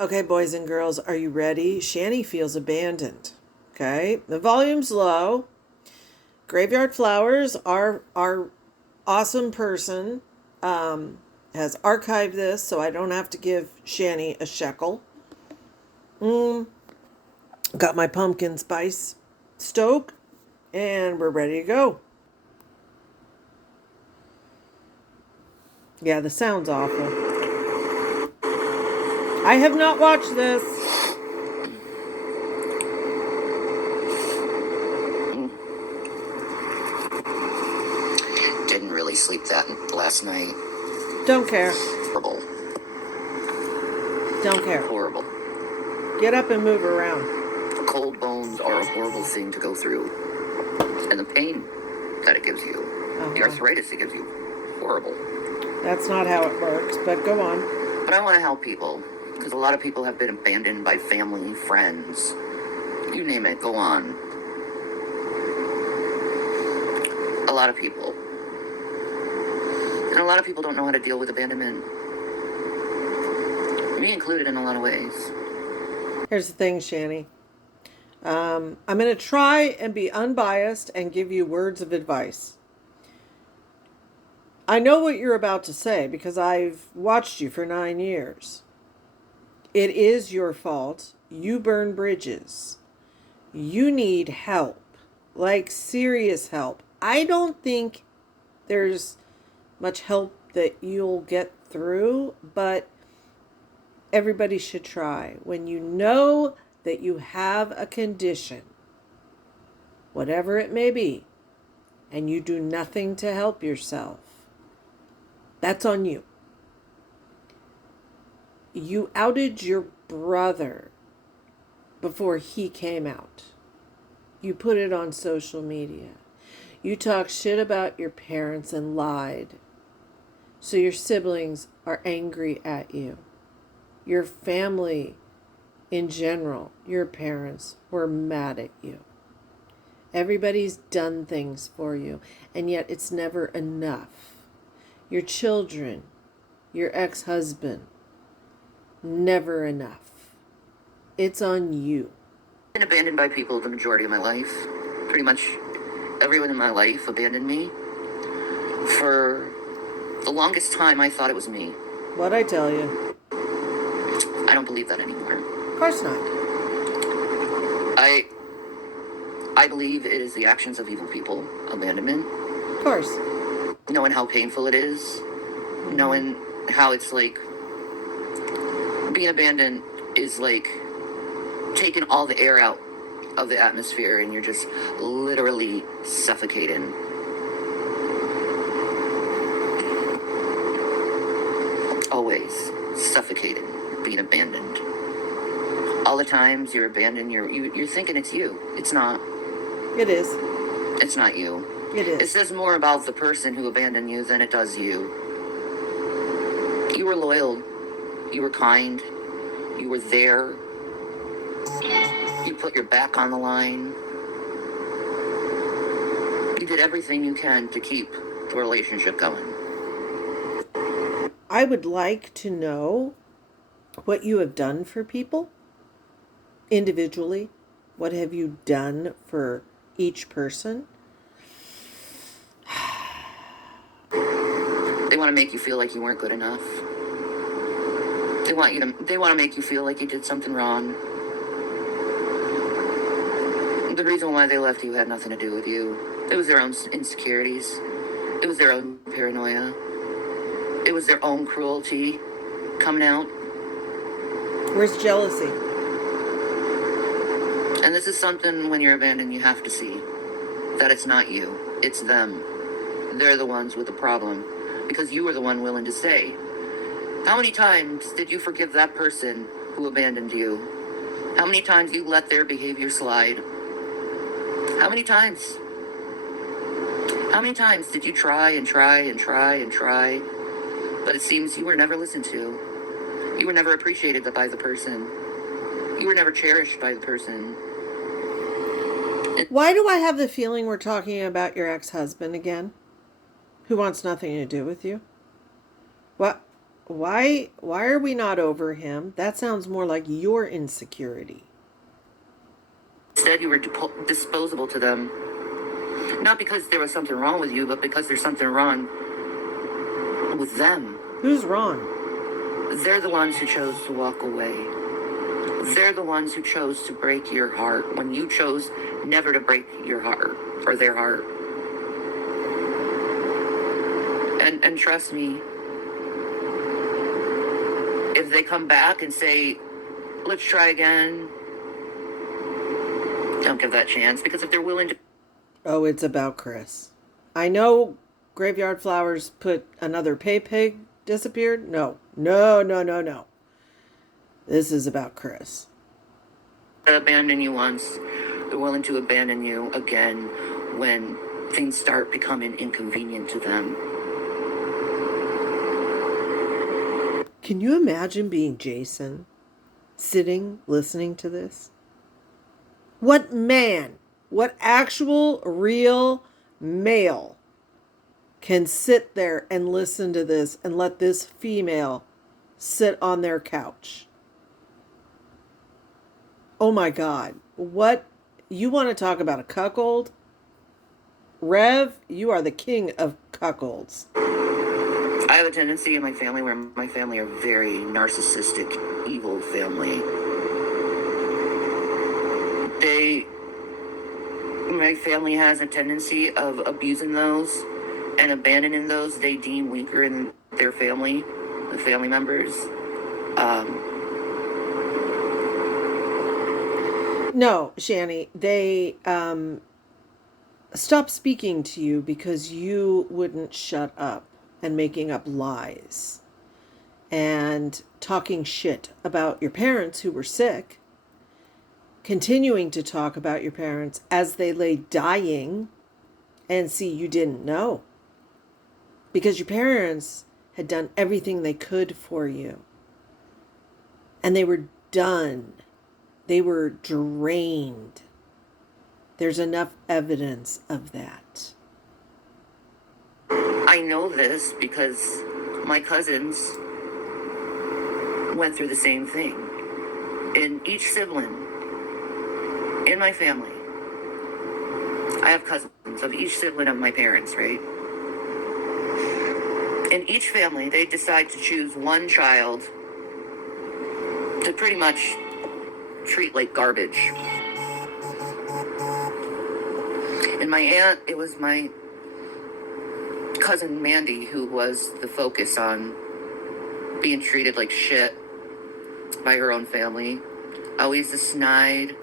Okay, boys and girls, are you ready? Shanny feels abandoned. Okay, the volume's low. Graveyard Flowers, our awesome person, has archived this, so I don't have to give Shanny a shekel. Got my pumpkin spice stoke, and we're ready to go. Yeah, the sound's awful. I have not watched this. Didn't really sleep that last night. Don't care. Horrible. Don't care. Horrible. Get up and move around. Cold bones are a horrible thing to go through. And the pain that it gives you, the arthritis it gives you, horrible. That's not how it works, but go on. But I want to help people, because a lot of people have been abandoned by family, friends. You name it, go on. A lot of people. And a lot of people don't know how to deal with abandonment. Me included in a lot of ways. Here's the thing, Shanny. I'm going to try and be unbiased and give you words of advice. I know what you're about to say because I've watched you for 9 years. It is your fault. You burn bridges. You need help, like serious help. I don't think there's much help that you'll get through, but everybody should try. When you know that you have a condition, whatever it may be, and you do nothing to help yourself, that's on you. You outed your brother before he came out. You put it on social media. You talked shit about your parents and lied. So your siblings are angry at you. Your family in general, your parents, were mad at you. Everybody's done things for you, and yet it's never enough. Your children, your ex-husband, never enough. It's on you. I've been abandoned by people the majority of my life. Pretty much everyone in my life abandoned me. For the longest time, I thought it was me. What'd I tell you? I don't believe that anymore. Of course not. I believe it is the actions of evil people, abandonment. Of course. Knowing how painful it is, knowing how it's like being abandoned is like taking all the air out of the atmosphere and you're just literally suffocating. Always suffocating, being abandoned. All the times you're abandoned, you're thinking it's you. It's not. It is. It's not you. It is. It says more about the person who abandoned you than it does you. You were loyal. You were kind. You were there. You put your back on the line. You did everything you can to keep the relationship going. I would like to know what you have done for people individually. What have you done for each person? They want to make you feel like you weren't good enough. They want to make you feel like you did something wrong. The reason why they left you had nothing to do with you. It was their own insecurities. It was their own paranoia. It was their own cruelty coming out. Where's jealousy? And this is something when you're abandoned you have to see. That it's not you. It's them. They're the ones with the problem. Because you were the one willing to stay. How many times did you forgive that person who abandoned you? How many times you let their behavior slide? How many times? How many times did you try and try and try and try? But it seems you were never listened to. You were never appreciated by the person. You were never cherished by the person. Why do I have the feeling we're talking about your ex-husband again? Who wants nothing to do with you? What? Why are we not over him? That sounds more like your insecurity. Instead, you were disposable to them. Not because there was something wrong with you, but because there's something wrong with them. Who's wrong? They're the ones who chose to walk away. They're the ones who chose to break your heart when you chose never to break your heart or their heart. And trust me, if they come back and say, let's try again, don't give that chance, because if they're willing to... Oh, it's about Chris. I know Graveyard Flowers put another pay pig disappeared. No. This is about Chris. Abandon you once, they're willing to abandon you again when things start becoming inconvenient to them. Can you imagine being Jason, sitting, listening to this? What man, what actual, real male can sit there and listen to this and let this female sit on their couch? Oh my God. What? You want to talk about a cuckold? Rev, you are the king of cuckolds. I have a tendency in my family where my family are very narcissistic, evil family. My family has a tendency of abusing those and abandoning those they deem weaker in their family, the family members. No, Shanny, they stopped speaking to you because you wouldn't shut up and making up lies and talking shit about your parents who were sick, continuing to talk about your parents as they lay dying, and see, you didn't know because your parents had done everything they could for you and they were done. They were drained. There's enough evidence of that. I know this because my cousins went through the same thing. In each sibling in my family, I have cousins of each sibling of my parents, right? In each family, they decide to choose one child to pretty much treat like garbage. And my aunt, it was my cousin Mandy who was the focus on being treated like shit by her own family. Always the snide,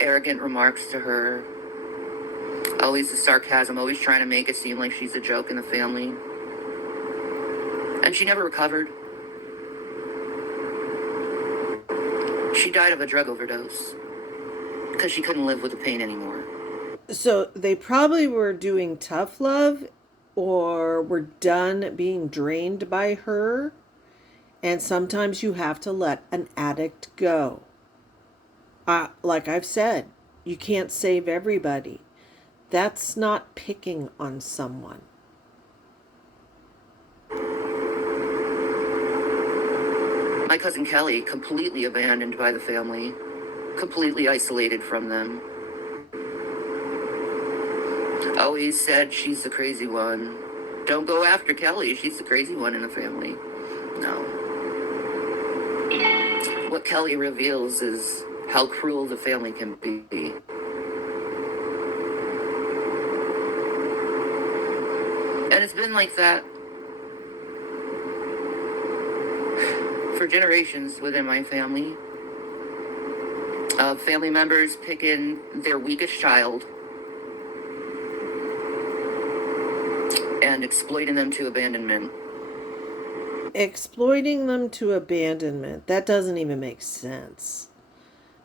arrogant remarks to her. Always the sarcasm, always trying to make it seem like she's a joke in the family. And she never recovered. She died of a drug overdose because she couldn't live with the pain anymore. So they probably were doing tough love or were done being drained by her. And sometimes you have to let an addict go. Like I've said, you can't save everybody. That's not picking on someone. My cousin Kelly, completely abandoned by the family, completely isolated from them. Always said she's the crazy one. Don't go after Kelly, she's the crazy one in the family. No. What Kelly reveals is how cruel the family can be. And it's been like that for generations within my family. Family members picking their weakest child and exploiting them to abandonment. Exploiting them to abandonment. That doesn't even make sense.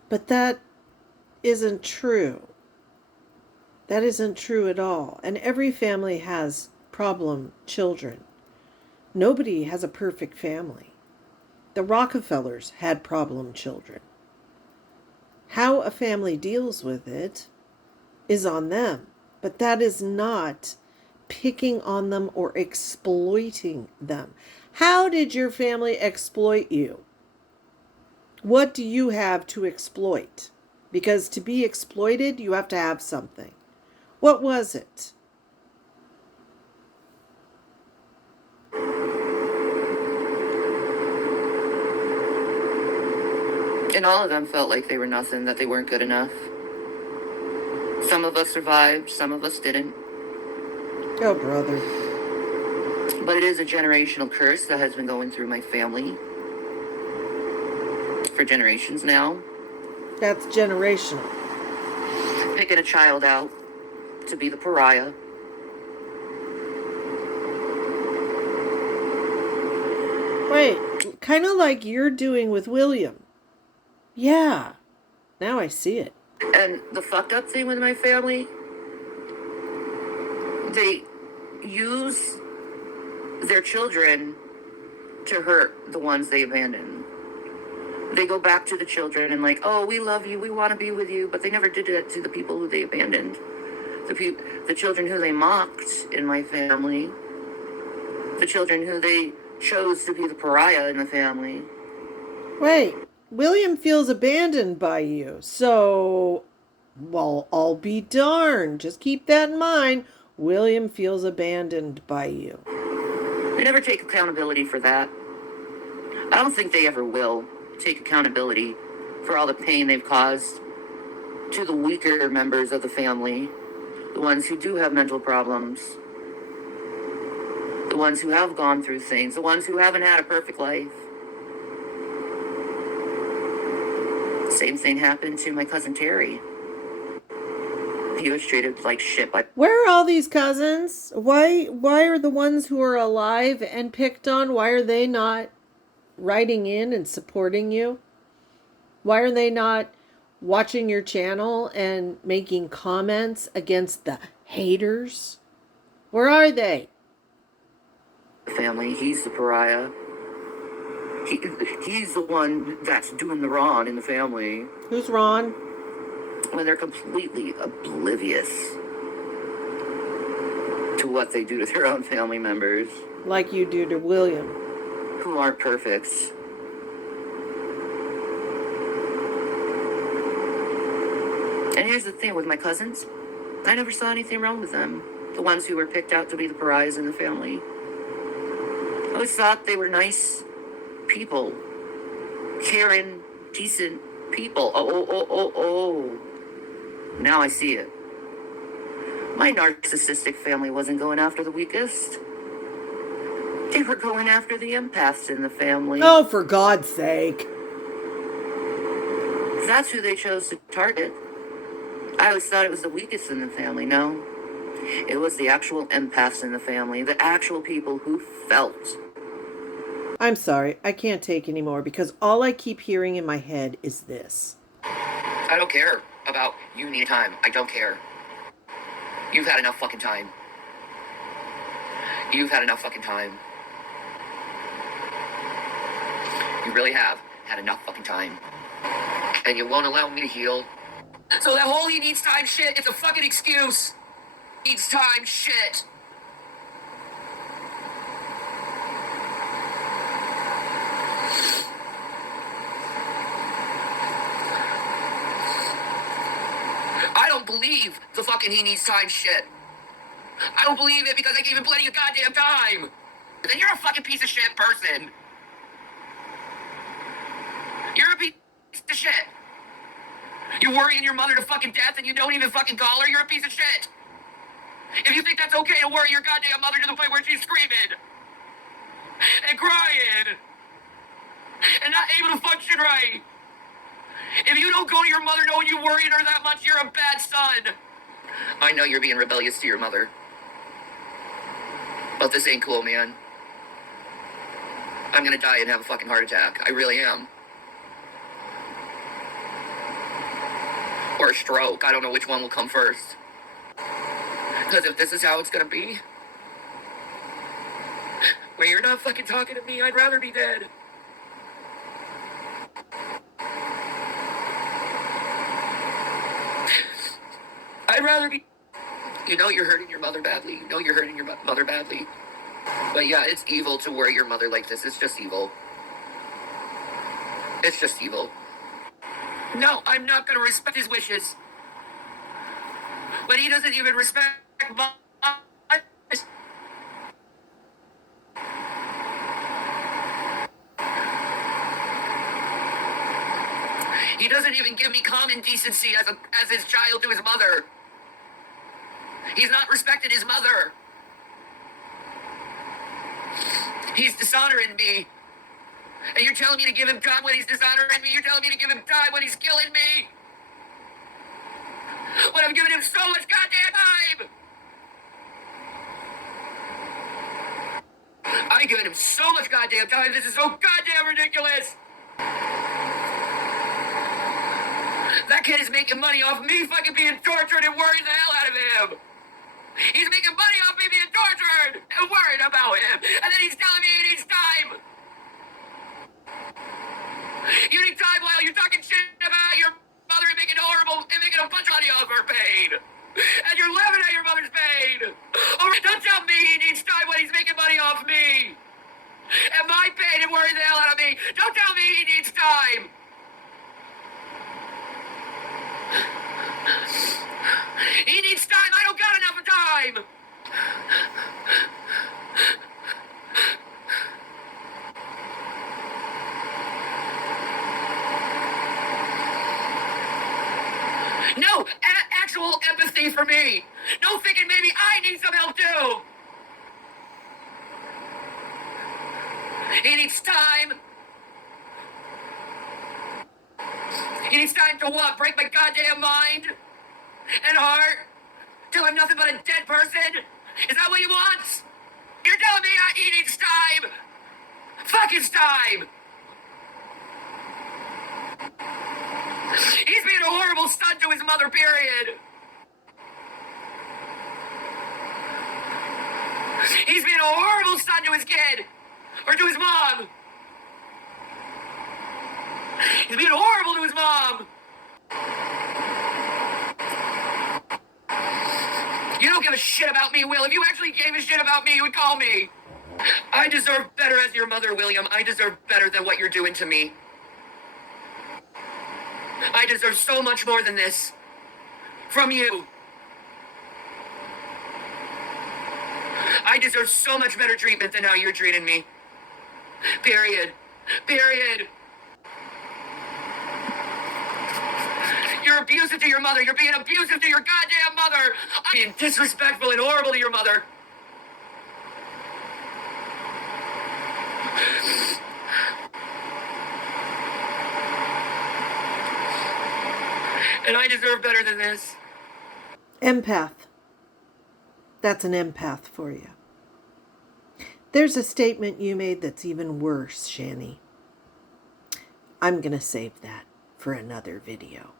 But that isn't true. That isn't true at all. And every family has problem children. Nobody has a perfect family. The Rockefellers had problem children. How a family deals with it is on them. But that is not picking on them or exploiting them. How did your family exploit you? What do you have to exploit? Because to be exploited, you have to have something. What was it? And all of them felt like they were nothing, that they weren't good enough. Some of us survived, some of us didn't. Oh, brother. But it is a generational curse that has been going through my family for generations now. That's generational. Picking a child out to be the pariah. Wait, kind of like you're doing with William. Yeah, now I see it. And the fucked up thing with my family, they use their children to hurt the ones they abandoned. They go back to the children and like, oh, we love you, we want to be with you, but they never did that to the people who they abandoned. The children who they mocked in my family, the children who they chose to be the pariah in the family. Wait, William feels abandoned by you, so, well, I'll be darned. Just keep that in mind. William feels abandoned by you. They never take accountability for that. I don't think they ever will take accountability for all the pain they've caused to the weaker members of the family, the ones who do have mental problems, the ones who have gone through things, the ones who haven't had a perfect life. Same thing happened to my cousin Terry. He was treated like shit by... Where are all these cousins? Why are the ones who are alive and picked on, why are they not writing in and supporting you? Why are they not watching your channel and making comments against the haters? Where are they? family. He's the pariah. He's the one that's doing the wrong in the family. Who's Ron? When they're completely oblivious to what they do to their own family members. Like you do to William. Who aren't perfect. And here's the thing with my cousins. I never saw anything wrong with them. The ones who were picked out to be the pariahs in the family. I always thought they were nice people. Caring, decent people. Oh. Now I see it. My narcissistic family wasn't going after the weakest. They were going after the empaths in the family. Oh, for God's sake. That's who they chose to target. I always thought it was the weakest in the family. No. It was the actual empaths in the family. The actual people who felt. I'm sorry, I can't take anymore because all I keep hearing in my head is this. I don't care about you need time. I don't care. You've had enough fucking time. You've had enough fucking time. You really have had enough fucking time. And you won't allow me to heal. So that whole he needs time shit, it's a fucking excuse. Needs time shit. I don't believe the fucking he needs time shit. I don't believe it because I gave him plenty of goddamn time. Then you're a fucking piece of shit person. You're a piece of shit. You're worrying your mother to fucking death and you don't even fucking call her. You're a piece of shit. If you think that's okay to worry your goddamn mother to the point where she's screaming and crying and not able to function right. If you don't go to your mother knowing you worried her that much, you're a bad son. I know you're being rebellious to your mother. But this ain't cool, man. I'm gonna die and have a fucking heart attack. I really am. Or a stroke. I don't know which one will come first. Because if this is how it's gonna be, when you're not fucking talking to me, I'd rather be dead. I'd rather be... You know you're hurting your mother badly. You know you're hurting your mother badly. But yeah, it's evil to worry your mother like this. It's just evil. It's just evil. No, I'm not going to respect his wishes. But he doesn't even respect mine. He doesn't even give me common decency as his child to his mother. He's not respected his mother. He's dishonoring me. And you're telling me to give him time when he's dishonoring me? You're telling me to give him time when he's killing me? When I'm giving him so much goddamn time! I'm giving him so much goddamn time. This is so goddamn ridiculous. That kid is making money off me fucking being tortured and worrying the hell out of him. He's making money off me being tortured and worried about him. And then he's telling me he needs time. You need time while you're talking shit about your mother and making a bunch of money off her pain. And you're laughing at your mother's pain. Oh, don't tell me he needs time when he's making money off me. And my pain and worrying the hell out of me. Don't tell me he needs time. He needs time. I don't got enough time. No actual empathy for me. No thinking maybe I need some help too. He needs time. He needs time to what? Break my goddamn mind and heart? Till I'm nothing but a dead person? Is that what he wants? You're telling me he needs time? Fuck his time! He's being a horrible son to his mother, period. He's being a horrible son to his kid. Or to his mom. He's being horrible to his mom. You don't give a shit about me, Will. If you actually gave a shit about me, you would call me. I deserve better as your mother, William. I deserve better than what you're doing to me. I deserve so much more than this. From you. I deserve so much better treatment than how you're treating me. Period. Period. You're abusive to your mother. You're being abusive to your goddamn mother. I'm being disrespectful and horrible to your mother. And I deserve better than this. Empath. That's an empath for you. There's a statement you made that's even worse, Shanny. I'm going to save that for another video.